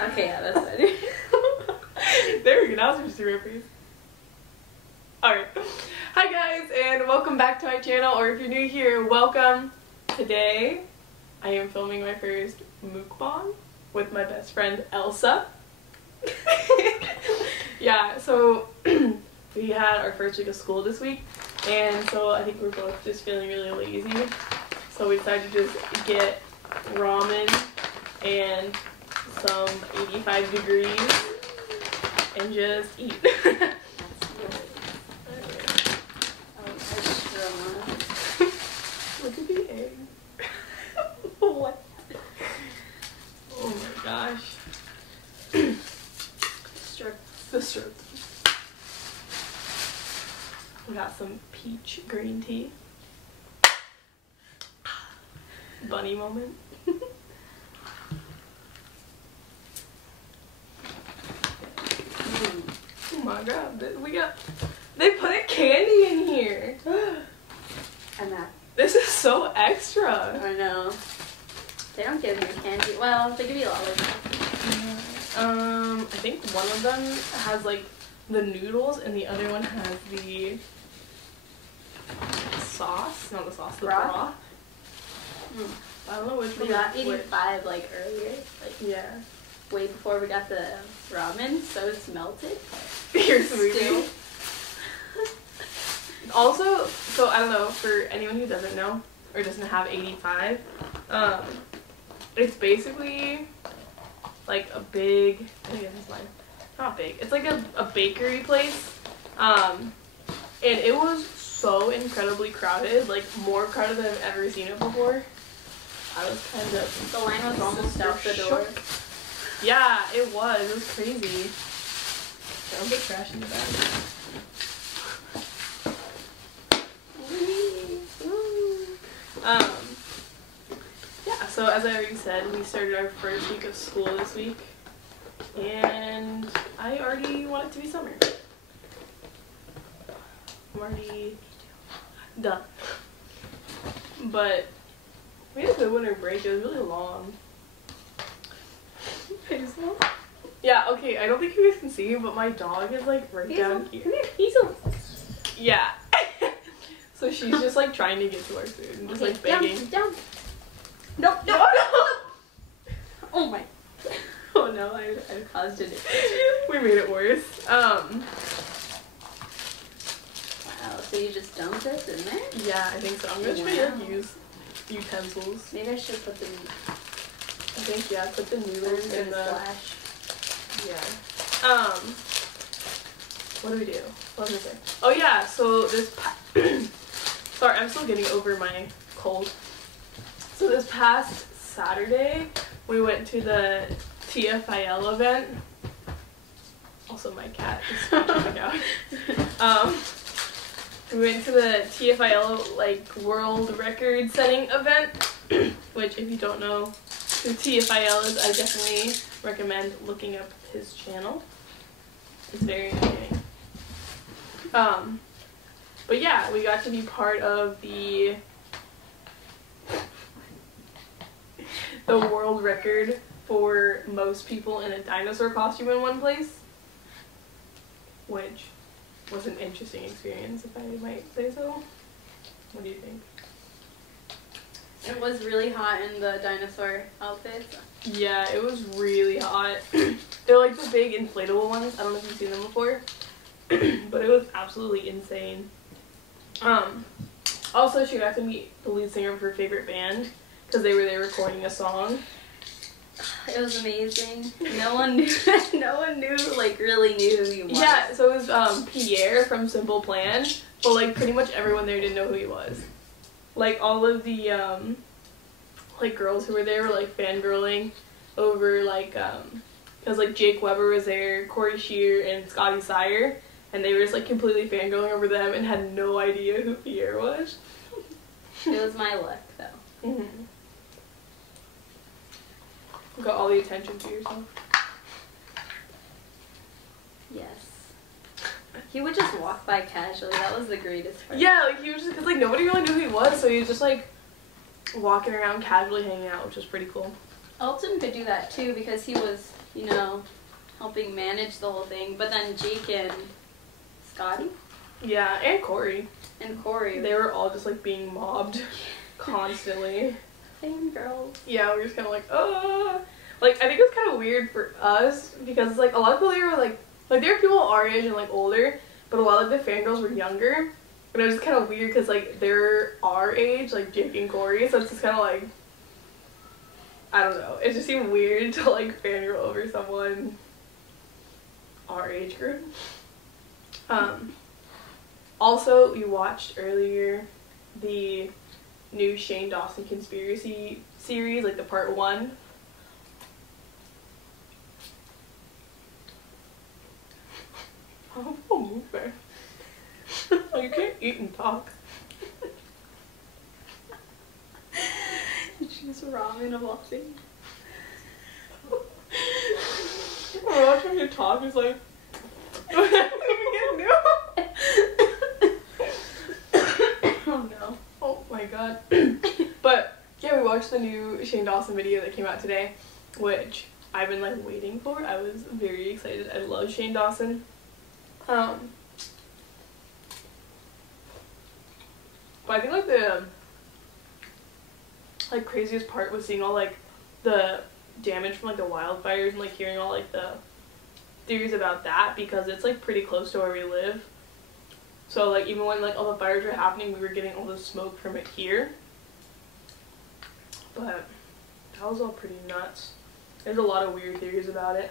Okay, yeah, that's better. There we go. Now it's just your face. Alright. Hi guys, and welcome back to my channel, or if you're new here, welcome. Today, I am filming my first mukbang with my best friend, Elsa. Yeah, so we had our first week of school this week, and so I think we're both just feeling really lazy. So we decided to just get ramen and some 85 degrees and just eat. Look at the egg. What? Oh my gosh. The strip. We got some peach green tea. Bunny moment. Oh my god, they put a candy in here. I'm not. This is so extra. I know. They don't give me candy. Well, they give you lollipops. I think one of them has like the noodles and the other one has the sauce. Not the sauce, the broth. I don't know which one. We got 85 like earlier. Like yeah. Way before we got the ramen, so it's melted. Your smoothie. Also, so I don't know, for anyone who doesn't know or doesn't have 85, it's basically like a big, I think this is mine, not big, it's like a bakery place, and it was so incredibly crowded, like more crowded than I've ever seen it before. I was kind of, the line was almost out the door. Yeah, it was crazy. Don't put trash in the bag. Yeah, so as I already said, we started our first week of school this week, and I already want it to be summer. I'm already done. But we had a good winter break. It was really long. Yeah, okay, I don't think you guys can see, but my dog is like right down here. Come here, Hazel. Yeah. So she's just like trying to get to our food and just like begging. Down. No. Oh my. Oh no, I caused it. We made it worse. Wow, so you just dumped this in there? Yeah, I think so. I'm gonna try to like, use utensils. Maybe I should put the. I think yeah, put the noodles in the. Splash. Yeah. What do we do? What was I say? Oh yeah, so this. Sorry, I'm still getting over my cold. So this past Saturday, we went to the TFIL event. Also, my cat is freaking out. We went to the TFIL like world record setting event, which if you don't know who TFIL is, I definitely recommend looking up his channel. It's very entertaining. But yeah, we got to be part of the world record for most people in a dinosaur costume in one place, which was an interesting experience, if I might say so. What do you think? It was really hot in the dinosaur outfits. Yeah, it was really hot. They're like the big inflatable ones. I don't know if you've seen them before, but it was absolutely insane. Also, she got to meet the lead singer of her favorite band because they were there recording a song. It was amazing. No one knew, like, really knew who he was. Yeah, so it was Pierre from Simple Plan, but like pretty much everyone there didn't know who he was. Like all of the like girls who were there were like fangirling over like because like Jake Weber was there, Corey Shear, and Scotty Sire. And they were just like completely fangirling over them and had no idea who Pierre was. It was my luck though. Got all the attention to yourself. Yes. He would just walk by casually. That was the greatest part. Yeah, like he was just, cause like nobody really knew who he was, so he was just like walking around casually hanging out, which was pretty cool. Elton could do that too because he was, you know, helping manage the whole thing. But then Jake and Scotty? Yeah, and Corey. And Corey. They were all just like being mobbed constantly. Fangirls. Yeah, we were just kind of like, like, I think it was kind of weird for us because like a lot of people there were like there were people our age and like older, but a lot of the fangirls were younger. And it was just kind of weird because like they're our age, like Jake and Corey, so it's just kind of like, I don't know. It just seemed weird to like fangirl over someone our age group. Also, we watched earlier the new Shane Dawson conspiracy series, like the part 1. How will move there? You can't eat and talk. She's ramen of all things. We're all trying to talk. It's like, Oh no. oh my god. But yeah, we watched the new Shane Dawson video that came out today, which I've been like waiting for. I was very excited. I love Shane Dawson. But I think like the craziest part was seeing all like the damage from like the wildfires and like hearing all like the theories about that, because it's like pretty close to where we live. So like even when like all the fires were happening, we were getting all the smoke from it here. But that was all pretty nuts. There's a lot of weird theories about it,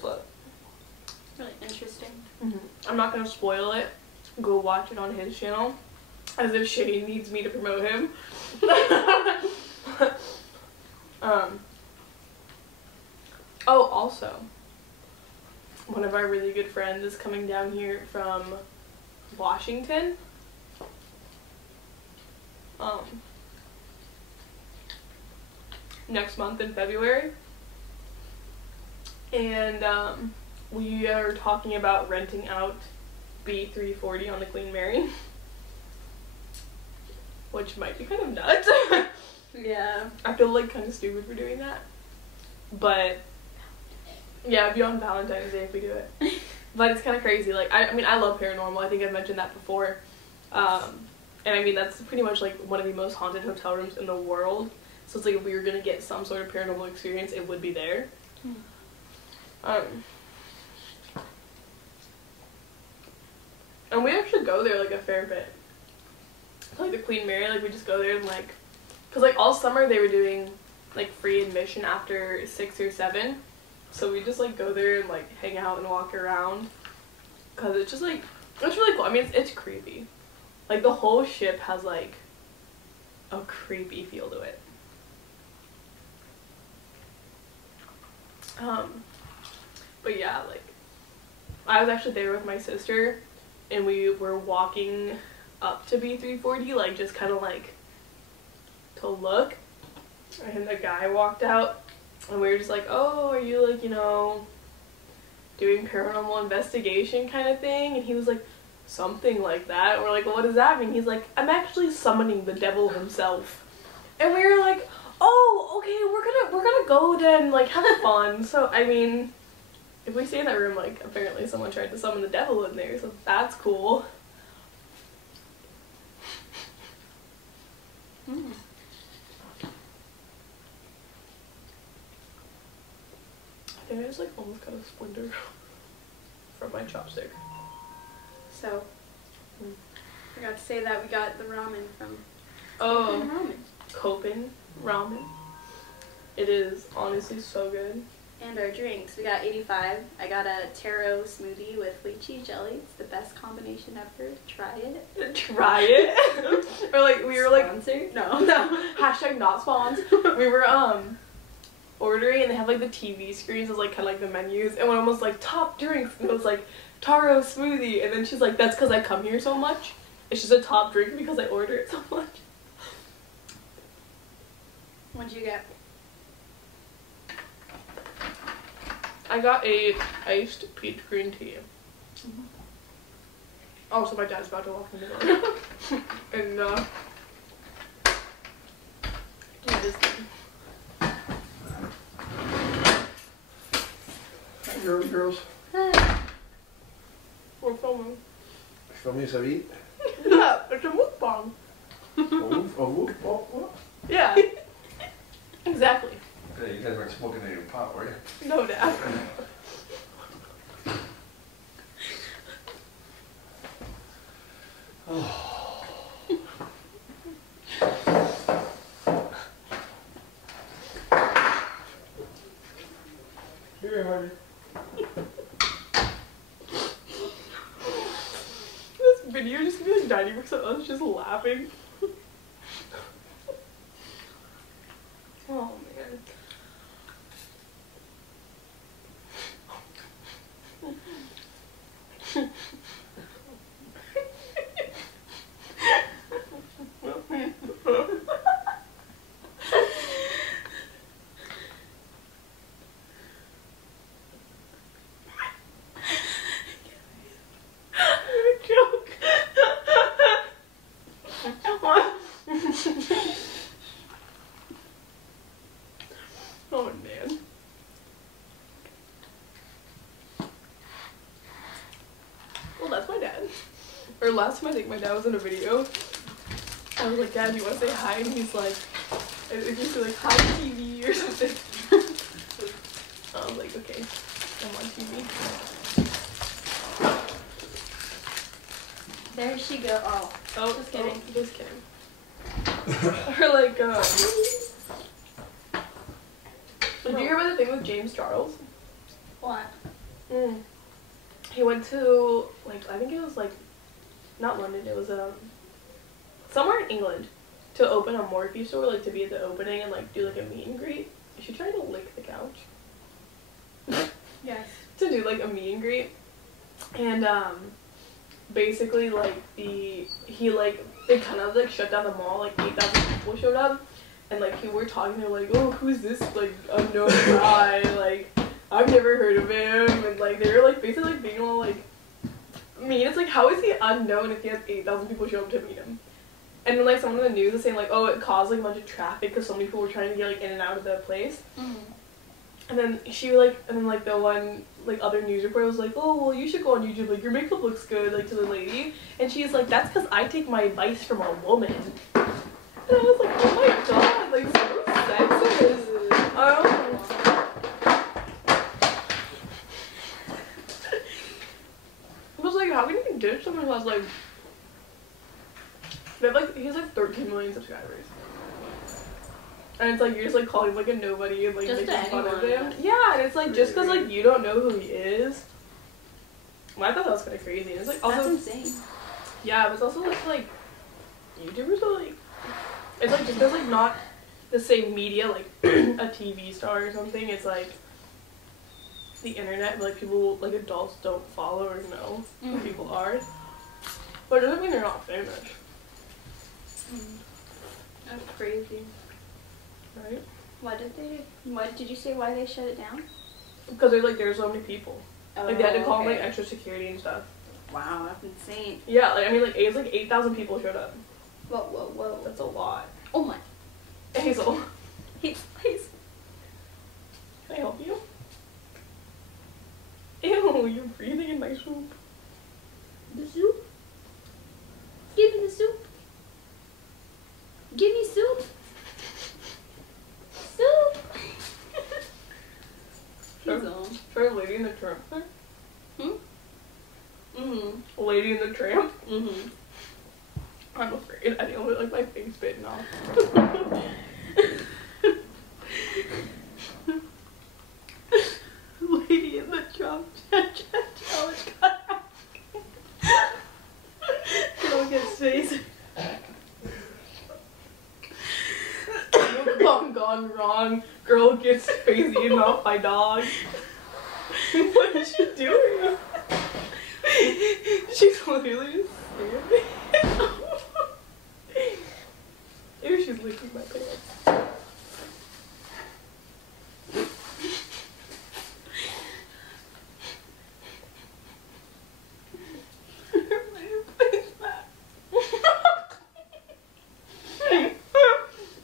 but Really interesting. I'm not gonna spoil it. Go watch it on his channel, as if Shane needs me to promote him. Oh, also, one of our really good friends is coming down here from Washington. Next month in February. And we are talking about renting out B340 on the Queen Mary, which might be kind of nuts. Yeah. I feel like kind of stupid for doing that, but yeah, it'd be on Valentine's Day if we do it. But it's kind of crazy. Like, I mean, I love paranormal. I think I've mentioned that before. And I mean, that's pretty much like one of the most haunted hotel rooms in the world. So it's like if we were gonna get some sort of paranormal experience, it would be there. And we actually go there like a fair bit. Like the Queen Mary, like we just go there and like, cause like all summer they were doing like free admission after 6 or 7. So we just like go there and like hang out and walk around. Cause it's just like, it's really cool. I mean, it's creepy. Like the whole ship has like a creepy feel to it. But yeah, like I was actually there with my sister and we were walking up to B340, like just kind of like to look, and the guy walked out and we were just like, oh, are you like, you know, doing paranormal investigation kind of thing? And he was like, something like that. And we're like, well, what does that mean? He's like, I'm actually summoning the devil himself. And we were like, oh, okay, we're gonna go then, like, have fun. So I mean, if we stay in that room, like, apparently someone tried to summon the devil in there, so that's cool. I think I just like almost got a splinter from my chopstick. So, forgot to say that we got the ramen from Ramen. Copen Ramen. It is honestly so good. And our drinks. We got 85. I got a taro smoothie with lychee jelly. It's the best combination ever. Try it. Try it. Or like we were like, Sponsored? no. Hashtag not spawns. We were ordering and they have like the TV screens as like kind of like the menus, and one was like top drinks and it was like taro smoothie, and then she's like, that's because I come here so much. It's just a top drink because I order it so much. What'd you get? I got a iced peach green tea. Also, my dad's about to walk in the door. And do this thing. Girls. We're filming. Filming sa beat? Yeah, it's a mukbang. What? Yeah. Exactly. Hey, you guys weren't smoking in your pot, were you? No, Dad. Here, Hardy. This video just gonna be like 90% us just laughing. Oh man. Joke. Oh man. Well, that's my dad. Or last time I think my dad was in a video. I was like, Dad, do you want to say hi? And he's like, if you say like, hi TV or something. I was like, okay, I'm on TV. There she go. Oh. Oh, Just kidding. Oh, just kidding. Or like, did you hear about the thing with James Charles? What? He went to, like, I think it was like, not London, it was somewhere in England to open a Morphe store, like to be at the opening and like do like a meet and greet. She tried to lick the couch. Yes. To do like a meet and greet. And basically like they kind of like shut down the mall, like 8,000 people showed up. And like people were talking, they're like, oh, who's this like unknown guy? Like, I've never heard of him. And like they were like basically like being all like mean. It's like, how is he unknown if he has 8,000 people show up to meet him? And then like someone in the news is saying like, oh, it caused like a bunch of traffic because so many people were trying to get like in and out of the place. And then the one like other news reporter was like, oh, well, you should go on YouTube, like your makeup looks good, like to the lady. And she's like, that's because I take my advice from a woman. And I was like, oh my god, like so sexist. I was like, how can you ditch someone who has like, he has like 13 million subscribers. And it's like, you're just like calling him like a nobody and like Just making fun of anyone. him. Yeah, and it's like, just because like you don't know who he is. Well, I thought that was kind of crazy. And it's like, also, That's insane. yeah, but it's also like YouTubers are like, it's like just because like not the same media, like a TV star or something, it's like the internet, like people, like adults don't follow or know who people are. But it doesn't mean they're not famous. That's crazy. Right? What did you say why they shut it down? Because they're like, there's so many people. Oh, Like they had to call okay. like extra security and stuff. Wow, that's insane. Yeah, like I mean like it was like 8,000 people showed up. Whoa. That's a lot. Oh my. Hazel, Please. can I help you? Ew, you're breathing in my soup. The soup? Give me the soup. Give me soup. Soup. He's on. Try Lady in the Tramp thing? Lady in the Tramp? I'm afraid. I think I'll get like my face bitten off. Lady in the Trump challenge. Girl gets face. Mukbang gone wrong. Girl gets face eaten off by dog. What is she doing? She's literally just staring. Ew, she's licking my pants.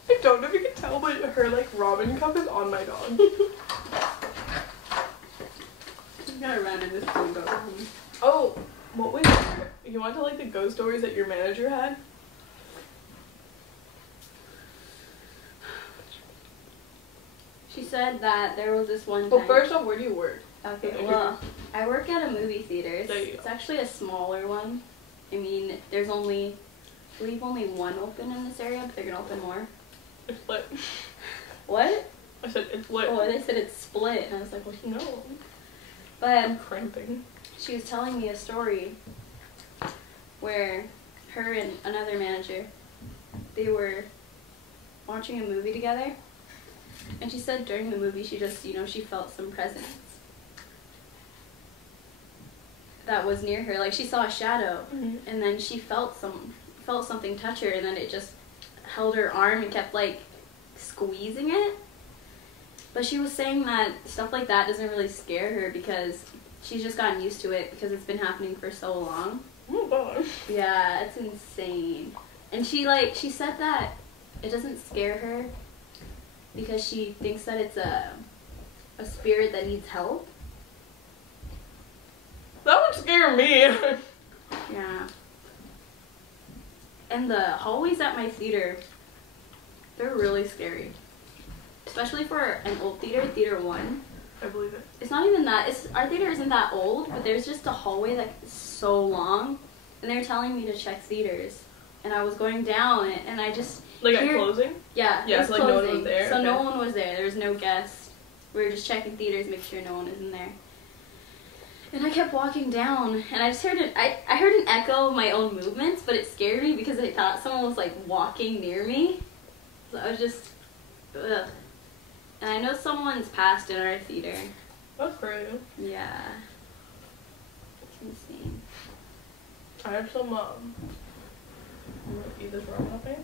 I don't know if you can tell, but her like ramen cup is on my dog. gotta run and this phone go home. Oh, what was you want to like the ghost stories that your manager had? She said that there was this one time. Well, first off, where do you work? Okay, well, I work at a movie theater. It's actually a smaller one. I mean, there's only, I believe only one open in this area, but they're gonna open more. It's split. What? I said it's split. Oh, they said it's split, and I was like, what? No. But I'm cramping. she was telling me a story where her and another manager, they were watching a movie together, and she said during the movie she just, she felt some presence that was near her. Like she saw a shadow, and then she felt something touch her, and then it just held her arm and kept like squeezing it. But she was saying that stuff like that doesn't really scare her because she's just gotten used to it because it's been happening for so long. Oh god. Yeah, it's insane. And she said that it doesn't scare her because she thinks that it's a spirit that needs help. That would scare me. Yeah. And the hallways at my theater, they're really scary. Especially for an old theater, Theater 1. I believe it. It's not even that, our theater isn't that old, but there's just a hallway that's so long. And they were telling me to check theaters. And I was going down, and I just... Like at closing? Yeah, yeah, it was so like closing. no one was there? So okay. no one was there. There was no guests. We were just checking theaters, make sure no one is in there. And I kept walking down, and I just heard I heard an echo of my own movements, but it scared me because I thought someone was like walking near me. So I was just, ugh. And I know someone's passed in our theater. That's crazy. Yeah. It's insane. I have some, I'm gonna eat this ramen Mukbang.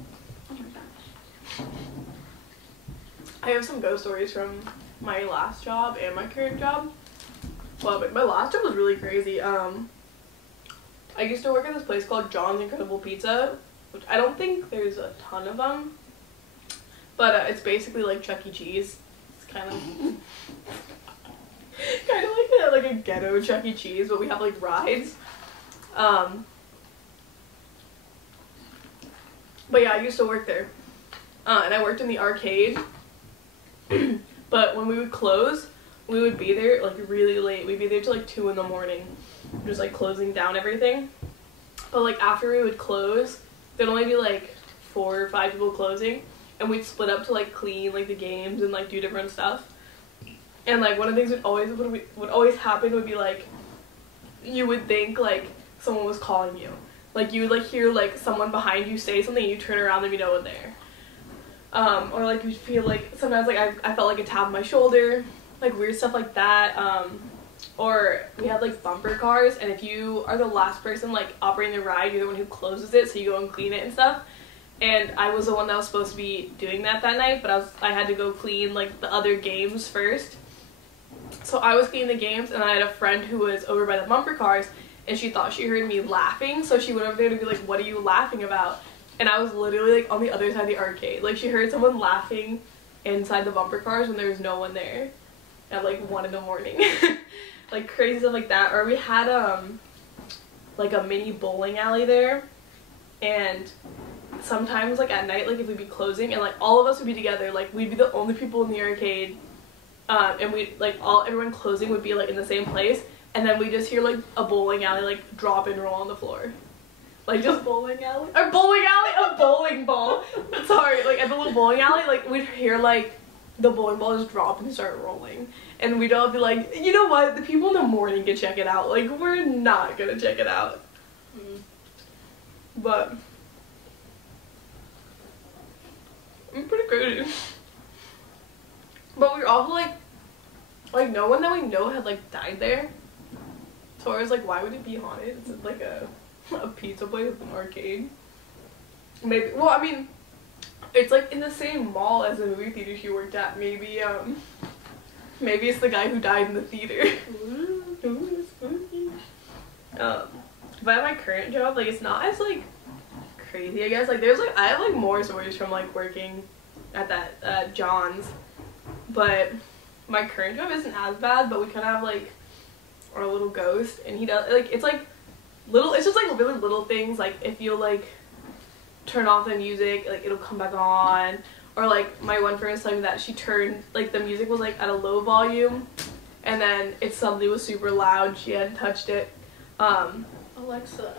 Oh my gosh. I have some ghost stories from my last job and my current job. Well, but my last job was really crazy. I used to work at this place called John's Incredible Pizza, which I don't think there's a ton of them, but it's basically like Chuck E. Cheese. It's kind of like a ghetto Chuck E. Cheese, but we have like rides. But yeah, I used to work there, and I worked in the arcade. But when we would close, we would be there like really late. We'd be there till like 2 in the morning, just like closing down everything. But like after we would close, there'd only be like 4 or 5 people closing, and we'd split up to like clean like the games and like do different stuff. And like one of the things would always happen would be like you would think like someone was calling you. Like you would like hear like someone behind you say something, and you turn around and be no one there. Or like you feel like sometimes like I felt like a tap on my shoulder. Like weird stuff like that. Or we had like bumper cars, and if you are the last person like operating the ride, you're the one who closes it, so you go and clean it and stuff. And I was the one that was supposed to be doing that night, but I had to go clean like the other games first. So I was cleaning the games, and I had a friend who was over by the bumper cars, and she thought she heard me laughing, so she went over there to be like, "What are you laughing about?" And I was literally like on the other side of the arcade. Like she heard someone laughing inside the bumper cars when there was no one there. At like 1 in the morning. Like crazy stuff like that. Or we had like a mini bowling alley there, and sometimes like at night, like if we'd be closing and like all of us would be together, like we'd be the only people in the arcade, and we like everyone closing would be like in the same place, and then we just hear like a bowling alley like drop and roll on the floor. Like just Bowling alley? a bowling alley, a bowling ball. Sorry, like at the little bowling alley, like we'd hear like the bowling ball just drop and start rolling. And we'd all be like, you know what, the people in the morning can check it out. Like, we're not gonna check it out. But I'm pretty crazy. But we were also like no one that we know had like died there. So I was like, why would it be haunted? It's like a pizza place with an arcade. Maybe, well, I mean, it's like in the same mall as the movie theater she worked at. Maybe it's the guy who died in the theater. Ooh, spooky. But at my current job, like it's not as like crazy, I guess. Like there's like I have like more stories from like working at that John's, but my current job isn't as bad. But we kind of have like or a little ghost, and he does like it's like little. It's just like really little things. Like if you like turn off the music, like it'll come back on. Or like my one friend was telling me that she turned like the music was like at a low volume, and then it suddenly was super loud. She hadn't touched it. Alexa,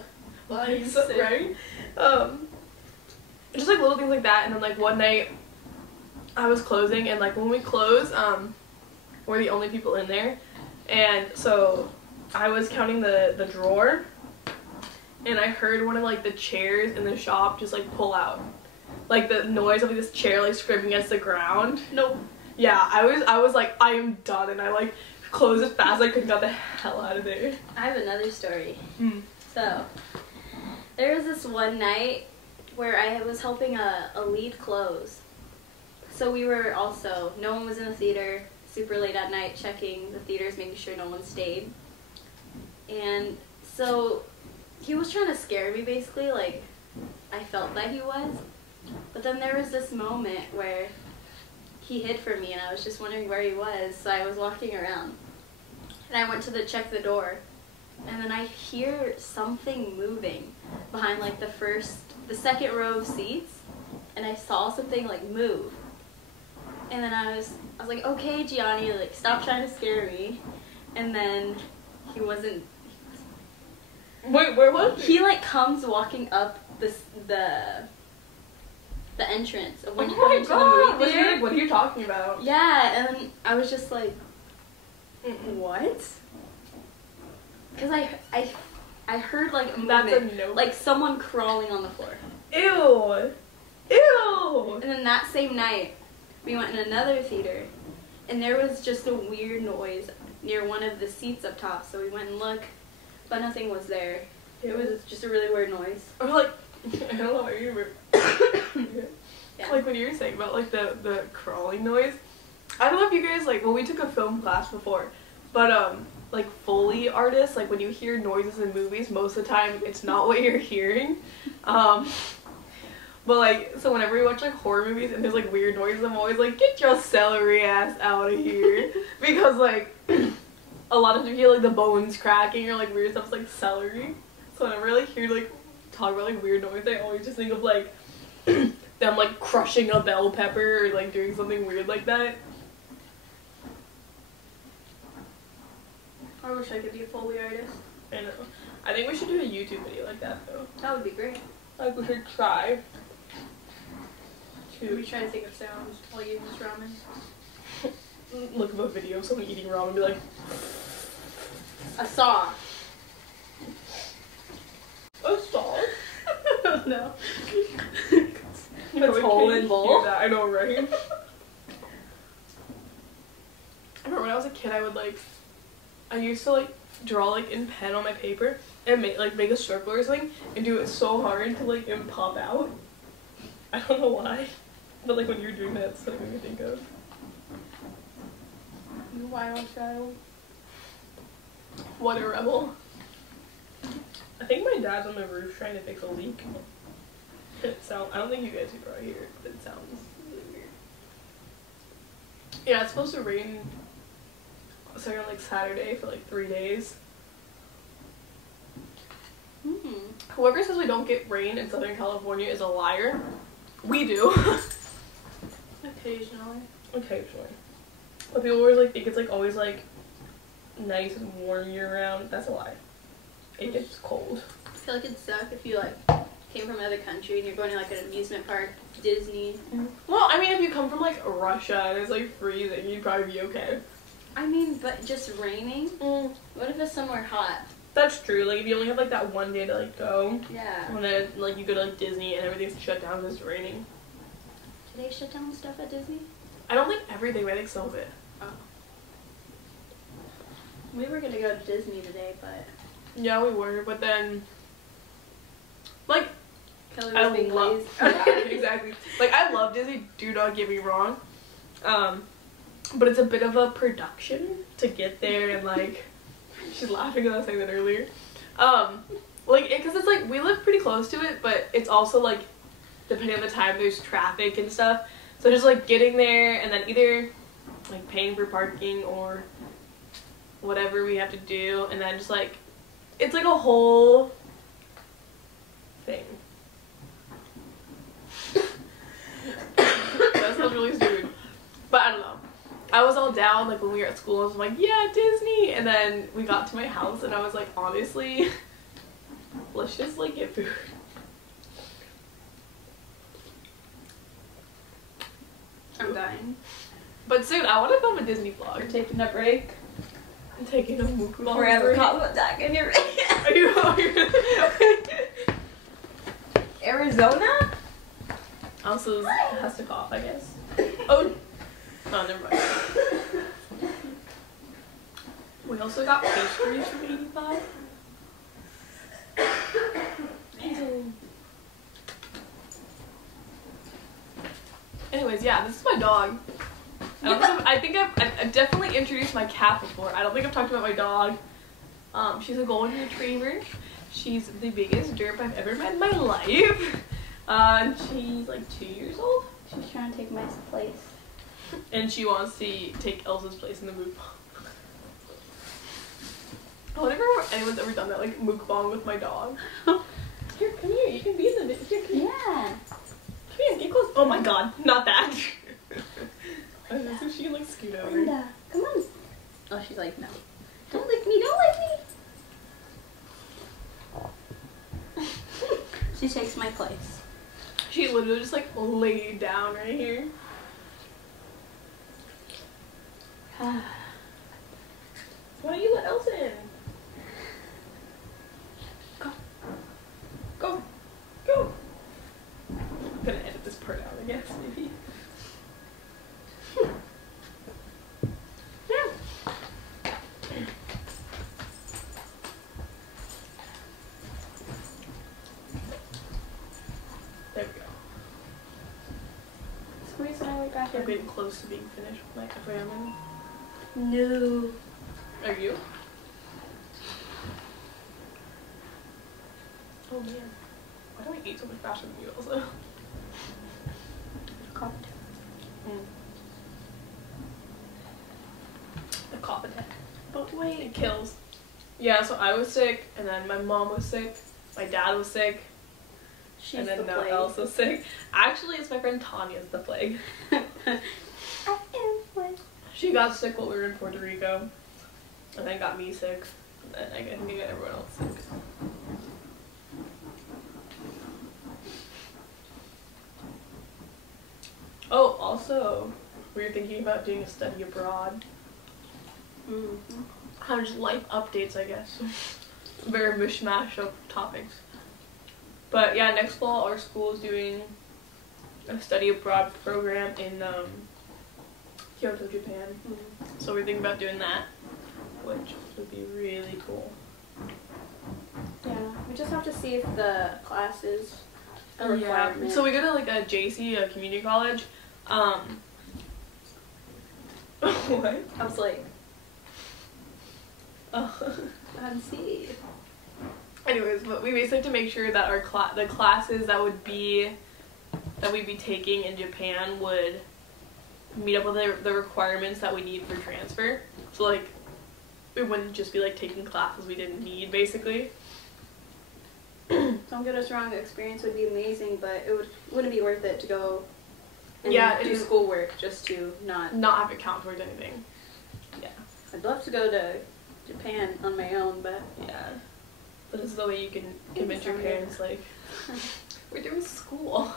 Right? Just like little things like that. And then like one night I was closing, and like when we close, we're the only people in there, and so I was counting the drawer, and I heard one of like the chairs in the shop just like pull out. Like the noise of like, this chair like scraping against the ground. Nope. Yeah, I was like, I am done, and I like closed as fast as I could and got the hell out of there. I have another story. So, there was this one night where I was helping a lead close. So we were also, no one was in the theater, super late at night, checking the theaters, making sure no one stayed. And so, he was trying to scare me basically, like, I felt that he was. But then there was this moment where he hid from me and I was just wondering where he was, so I was walking around. And I went to check the door, and then I hear something moving behind like the second row of seats, and I saw something like move. And then I was like, okay, Gianni, like stop trying to scare me. And then he wasn't. Wait, where was he? He like comes walking up the entrance of when you come into the movie theater. What are you talking about? Yeah, and then I was just like, what? Because I heard like a movement, like someone crawling on the floor. Ew! Ew! And then that same night, we went in another theater, and there was just a weird noise near one of the seats up top, so we went and looked, but nothing was there. It was just a really weird noise. Or like, I don't know what you remember. Yeah. Like what you were saying about like the crawling noise. I don't know if you guys like, well, we took a film class before, but like Foley artists, like when you hear noises in movies, most of the time it's not what you're hearing. But like, so whenever we watch like horror movies and there's like weird noises, I'm always like, get your celery ass out of here. Because like a lot of times you hear like the bones cracking or like weird stuff's like celery. So whenever I like hear like talk about like weird noise, I always just think of like them like crushing a bell pepper or like doing something weird like that. I wish I could be a Foley artist. I know. I think we should do a YouTube video like that though. That would be great. Like we should try. We try to think of sounds while eating this ramen. Look up a video of someone eating ramen and be like, A saw. a saw? No. It's hole in bowl. I know, right? I remember when I was a kid, I used to like draw like in pen on my paper and make a circle or something and do it so hard to like it pop out. I don't know why, but like when you're doing that, it's something I think of. You wild child. What a rebel. I think my dad's on the roof trying to fix a leak. I don't think you guys can probably hear it, but it sounds really weird. Yeah, it's supposed to rain starting on like Saturday for like 3 days. Whoever says we don't get rain in Southern California is a liar. We do. Occasionally. Occasionally. But people always like think it's like always like nice and warm year round. That's a lie. It gets cold. I feel like it'd suck if you like came from another country and you're going to like an amusement park, Disney. Well, I mean, if you come from like Russia and it's like freezing, you'd probably be okay. I mean, but just raining? What if it's somewhere hot? That's true. Like if you only have like that one day to like go. Yeah. And then like you go to like Disney and everything's shut down because it's raining. Do they shut down stuff at Disney? I don't think everything, but I think some of it. Oh. We were gonna go to Disney today, but Yeah, we were, but then like Kelly was being lazy. Yeah, exactly. Like I love Disney, do not get me wrong. But it's a bit of a production to get there and like she's laughing because I was saying that earlier. Like because it's like we live pretty close to it, but it's also like depending on the time there's traffic and stuff. So just like getting there and then either like paying for parking or whatever we have to do, and then just like, it's like a whole thing. That sounds really stupid. But I don't know. I was all down like when we were at school. I was like, yeah, Disney. And then we got to my house and I was like, honestly, let's just like get food. I'm dying. But soon, I want to film a Disney vlog. We're taking a break. I'm taking a mukbang Forever break. caught attack in your Are you Arizona? Also has to cough, I guess. Oh, never mind. We also got pastries from 85. Anyways, yeah, this is my dog. I think I've definitely introduced my cat before. I don't think I've talked about my dog. She's a golden retriever. She's the biggest derp I've ever met in my life. And she's like 2 years old. She's trying to take my place. And she wants to take Elsa's place in the mukbang. I wonder if anyone's ever done that, like mukbang with my dog. Here, come here. You can be in the video. Here, come here. Yeah. Come here, get close. Oh my god, not that. So she can like scoot over. Linda, come on. Oh, she's like, no. Don't lick me, don't lick me. She takes my place. She literally just like laid down right here. Why don't you let Elsa in? Go. Go. Go. I'm gonna edit this part out, I guess, maybe. Yeah. There we go. Squeeze my way back I'm in. getting close to being finished with my ramen. No. Are you? Oh man. Why do I eat so much faster than you also? Cough. The cough attack. But wait, it kills. Yeah, so I was sick, and then my mom was sick, my dad was sick, She's and then the now plague. Elsa's sick. Actually, it's my friend Tanya's the plague. I am plague. She got sick while we were in Puerto Rico, and then got me sick, and then I think I got everyone else sick. Oh, also, we were thinking about doing a study abroad. Mm-hmm. Kind of just life updates, I guess. Very mishmash of topics. But yeah, next fall our school is doing a study abroad program in Kyoto, Japan. Mm-hmm. So we're thinking about doing that, which would be really cool. Yeah, we just have to see if the class is a requirement. Yeah. So we go to like a JC, a community college. What? I was like, Oh. fancy. Anyways, but we basically have to make sure that our the classes that we'd be taking in Japan would meet up with the requirements that we need for transfer. So like, we wouldn't just be like taking classes we didn't need, basically. Don't get us wrong, the experience would be amazing, but it wouldn't be worth it to go and Yeah, do schoolwork just to not. Not have it count towards anything. Yeah. I'd love to go to Japan on my own, but Yeah. But this is the way you can convince your parents, like, we're doing school.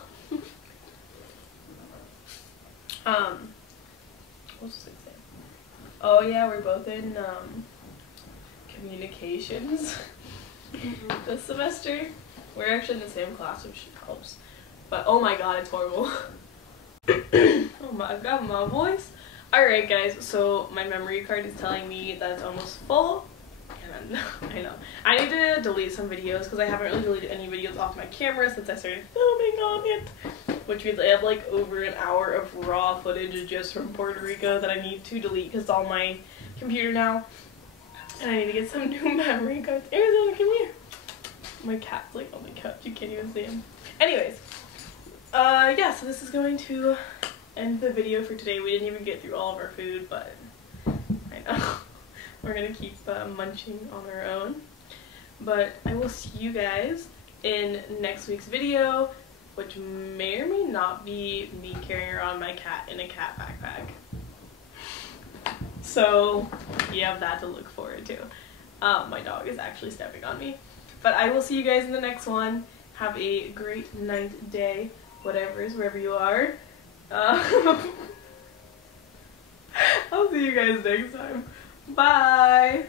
What was I saying? Oh yeah, we're both in communications this semester. We're actually in the same class, which helps. But oh my god, it's horrible. Oh my, I've got my voice. Alright guys, so my memory card is telling me that it's almost full. And I know. I need to delete some videos because I haven't really deleted any videos off my camera since I started filming on it. Which means I have like over an hour of raw footage just from Puerto Rico that I need to delete because it's on my computer now. And I need to get some new memory cards. Arizona, come here. My cat's like on the couch. You can't even see him. Anyways. Yeah, so this is going to end the video for today. We didn't even get through all of our food, but I know. We're gonna keep munching on our own. But I will see you guys in next week's video, which may or may not be me carrying around my cat in a cat backpack. So you have that to look forward to. My dog is actually stepping on me. But I will see you guys in the next one. Have a great night, day, whatever is wherever you are. I'll see you guys next time. Bye!